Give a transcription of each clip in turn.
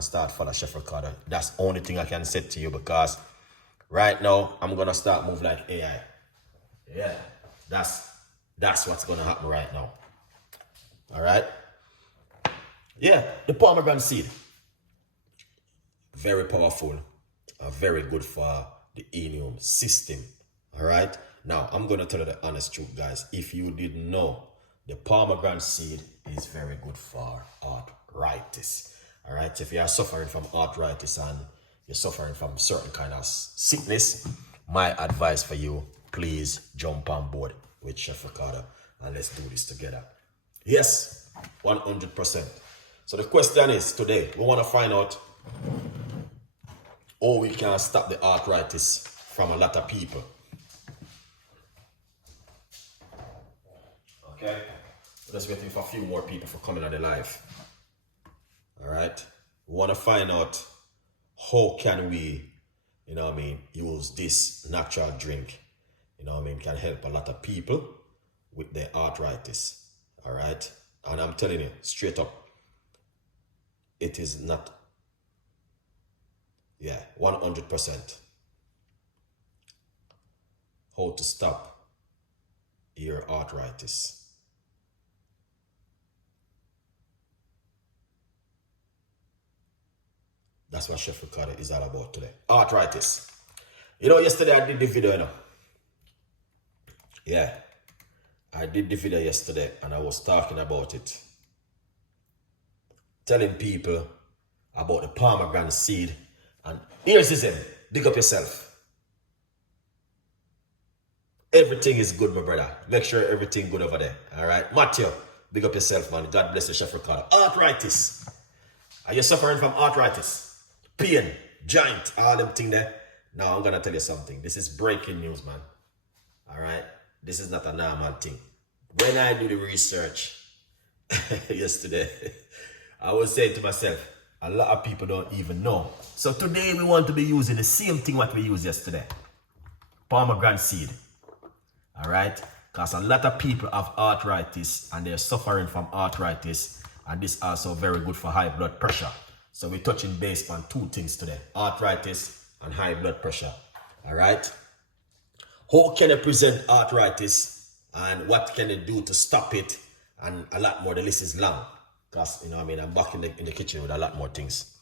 start follow Chef Ricardo. That's the only thing I can say to you, because right now I'm gonna start move like AI. Yeah, that's what's gonna happen right now. All right. Yeah, the pomegranate seed, very powerful, very good for the immune system. All right. Now I'm gonna tell you the honest truth, guys. If you didn't know, the pomegranate seed is very good for arthritis. All right. If you are suffering from arthritis and you're suffering from certain kind of sickness, my advice for you, please jump on board with Chef Ricardo and let's do this together. Yes, 100%. So the question is today, we want to find out how we can stop the arthritis from a lot of people. Okay, just waiting for a few more people for coming on the live. All right, we want to find out how can we, use this natural drink, can help a lot of people with their arthritis. All right, and I'm telling you straight up, it is not, 100%. How to stop your arthritis. That's what Chef Ricardo is all about today. Arthritis. Yesterday I did the video, Yeah. I did the video yesterday and I was talking about it. Telling people about the pomegranate seed. And here's his end. Dig up yourself. Everything is good, my brother. Make sure everything good over there. All right. Matthew, big up yourself, man. God bless you, Chef Ricardo. Arthritis. Are you suffering from arthritis? Pain, joint, all them things there. Now I'm gonna tell you something. This is breaking news, man. All right, this is not a normal thing. When I do the research yesterday, I was saying to myself, a lot of people don't even know. So today we want to be using the same thing what we used yesterday. Pomegranate seed. All right, because a lot of people have arthritis and they're suffering from arthritis, and this also very good for high blood pressure. So we're touching base on two things today: arthritis and high blood pressure. All right. How can it present arthritis and what can it do to stop it? And a lot more. The list is long because I'm back in the kitchen with a lot more things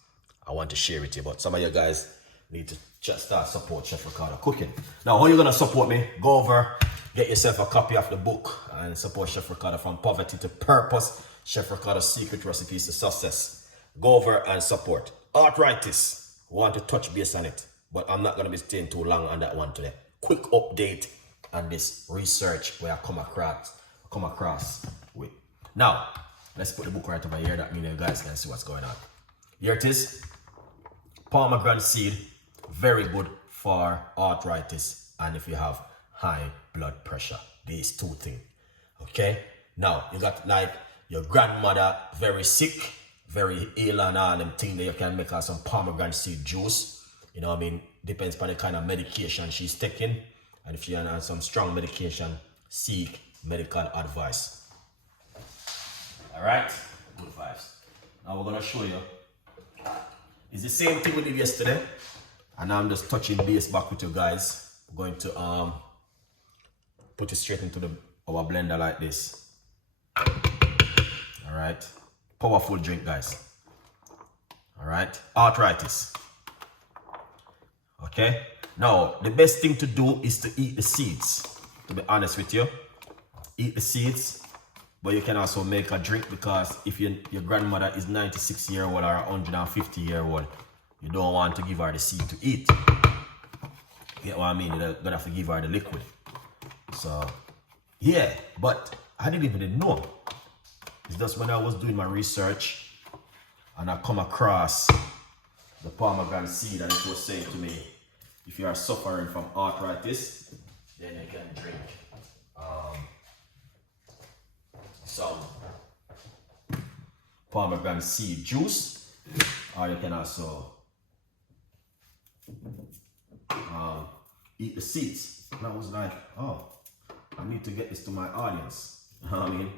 I want to share with you. But some of you guys need to just start support Chef Ricardo cooking. Now, how are you gonna support me? Go over, get yourself a copy of the book and support Chef Ricardo From Poverty to Purpose. Chef Ricardo's Secret Recipes to Success. Go over and support. Arthritis, want to touch base on it, but I'm not going to be staying too long on that one today. Quick update on this research where I come across with. Now, let's put the book right over here. That means you guys can see what's going on. Here it is. Pomegranate seed, very good for arthritis and if you have high blood pressure. These two things. Okay? Now, you got like your grandmother very sick, very ill and all them things that you can make her some pomegranate seed juice. Depends on the kind of medication she's taking. And if you're on some strong medication, seek medical advice. All right, good vibes. Now we're gonna show you. It's the same thing we did yesterday. And I'm just touching base back with you guys. I'm going to put it straight into our blender like this. All right. Powerful drink, guys. All right. Arthritis. Okay. Now, the best thing to do is to eat the seeds. To be honest with you, eat the seeds. But you can also make a drink, because if your grandmother is 96-year-old or 150-year-old, you don't want to give her the seed to eat. You get what I mean? You're gonna have to give her the liquid. So, yeah. But I didn't even know. It's just when I was doing my research and I come across the pomegranate seed and it was saying to me, if you are suffering from arthritis, then you can drink some pomegranate seed juice, or you can also eat the seeds. And I was like, oh, I need to get this to my audience. You know what I mean?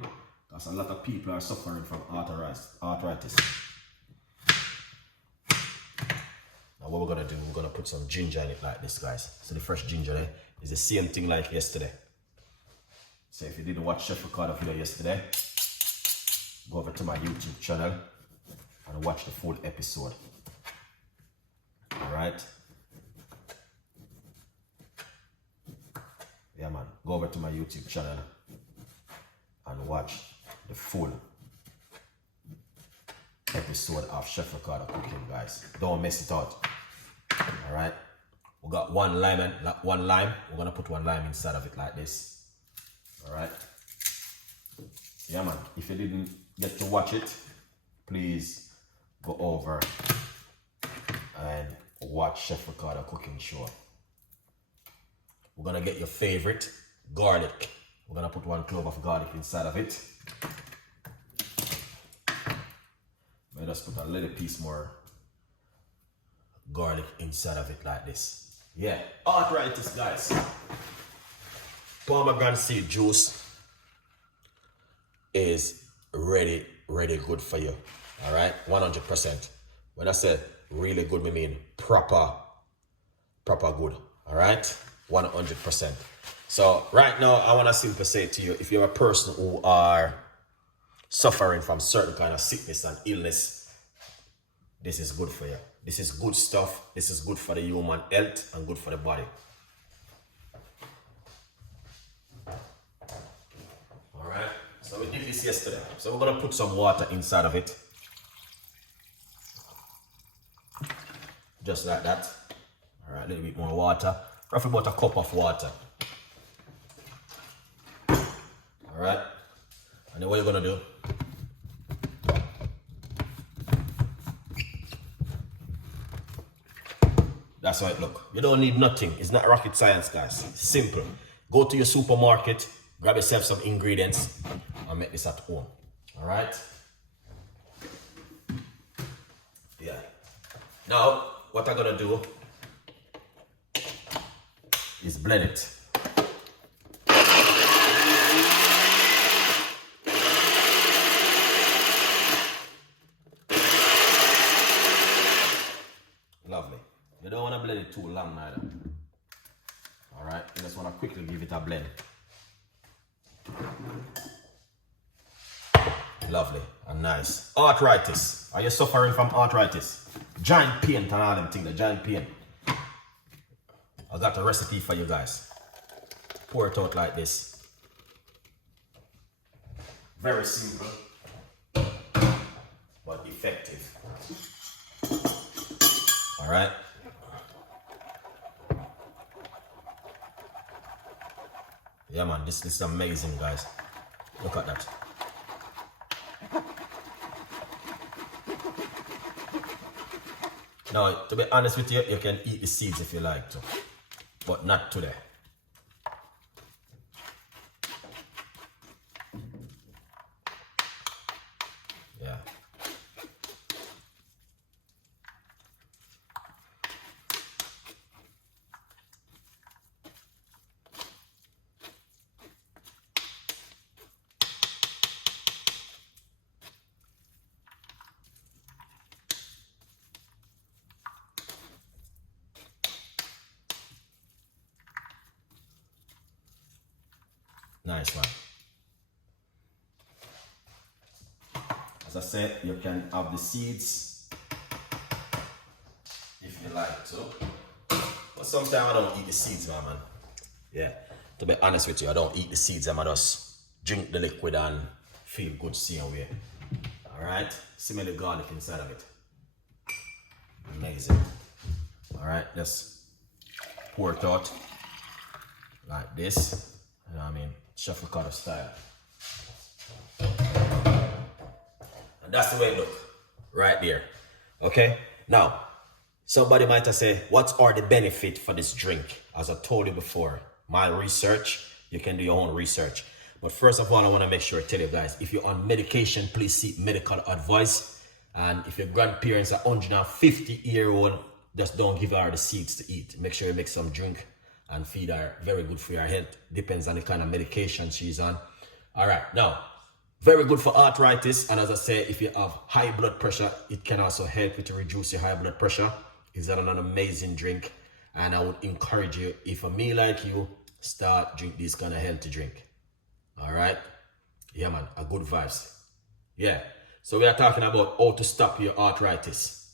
Because a lot of people are suffering from arthritis. And what we're gonna do, we're gonna put some ginger in it like this, guys. So the fresh ginger there is the same thing like yesterday. So if you didn't watch Chef Ricardo video yesterday, go over to my YouTube channel and watch the full episode. Alright? Yeah man, go over to my YouTube channel and watch the full episode of Chef Ricardo cooking, guys. Don't miss it out. Alright? We got one lime. We're gonna put one lime inside of it like this. Alright? Yeah man, if you didn't get to watch it, please go over and watch Chef Ricardo cooking show. We're gonna get your favorite garlic. We're gonna put 1 clove of garlic inside of it. Let us put a little piece more garlic inside of it like this. Yeah, arthritis, guys. Pomegranate seed juice is really good for you. All right, 100%. When I say really good, I mean proper good. All right, 100%. So right now, I want to simply say to you, if you're a person who are suffering from certain kind of sickness and illness, this is good for you. This is good stuff. This is good for the human health and good for the body. All right, so we did this yesterday. So we're gonna put some water inside of it. Just like that. All right, a little bit more water. Roughly about a cup of water. All right, and then what you're gonna do, that's how it look. You don't need nothing. It's not rocket science, guys. It's simple. Go to your supermarket, grab yourself some ingredients, and make this at home. All right? Yeah. Now, what I'm gonna do is blend it. Lovely. You don't want to blend it too long neither. Alright, you just want to quickly give it a blend. Lovely and nice. Arthritis. Are you suffering from arthritis? Giant pain and all them things, the giant pain. I got a recipe for you guys. Pour it out like this. Very simple, but effective. Alright? Yeah man, this is amazing, guys. Look at that. Now, to be honest with you, you can eat the seeds if you like to, but not today. Yeah. Nice one. As I said, you can have the seeds if you like to. But sometimes I don't eat the seeds, man. Yeah. To be honest with you, I don't eat the seeds. I just drink the liquid and feel good seeing way. Alright? Smell the garlic inside of it. Amazing. Alright, just pour it out like this. You know what I mean? Chef Ricardo style. And that's the way it look. Right there. Okay? Now, somebody might have said, what are the benefits for this drink? As I told you before, my research, you can do your own research. But first of all, I want to make sure I tell you guys, if you're on medication, please seek medical advice. And if your grandparents are 150-year-old, just don't give her the seeds to eat. Make sure you make some drink and feed her. Very good for your health. Depends on the kind of medication she's on. All right, now, very good for arthritis. And as I say, if you have high blood pressure, it can also help you to reduce your high blood pressure. It's an amazing drink. And I would encourage you, if a me like you, start drink this kind of healthy drink. All right? Yeah, man, a good vibes. Yeah. So we are talking about how to stop your arthritis.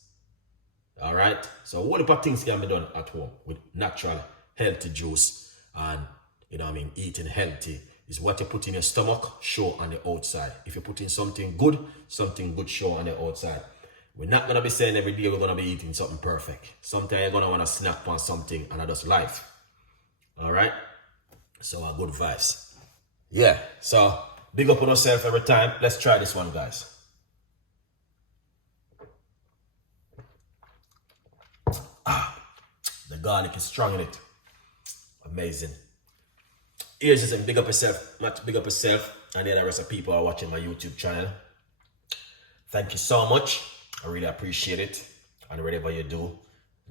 All right? So what about things can be done at home with natural, healthy juice and, you know what I mean, eating healthy is what you put in your stomach, show on the outside. If you put in something good show on the outside. We're not going to be saying every day we're going to be eating something perfect. Sometimes you're going to want to snack on something and that's life. All right? So a good vibes. Yeah. So big up on yourself every time. Let's try this one, guys. The garlic is strong in it. Amazing. Here's just saying, big up yourself. Matt, big up yourself. And the rest of people are watching my YouTube channel. Thank you so much. I really appreciate it. And whatever you do,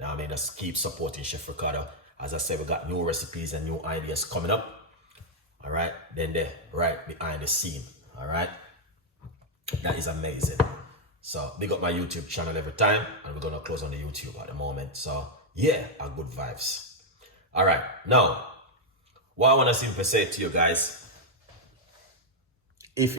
I mean, just keep supporting Chef Ricardo. As I said, we got new recipes and new ideas coming up. All right. Then they're right behind the scene. All right. That is amazing. So big up my YouTube channel every time. And we're going to close on the YouTube at the moment. So yeah, a good vibes. All right. Now, what I want to simply say to you guys,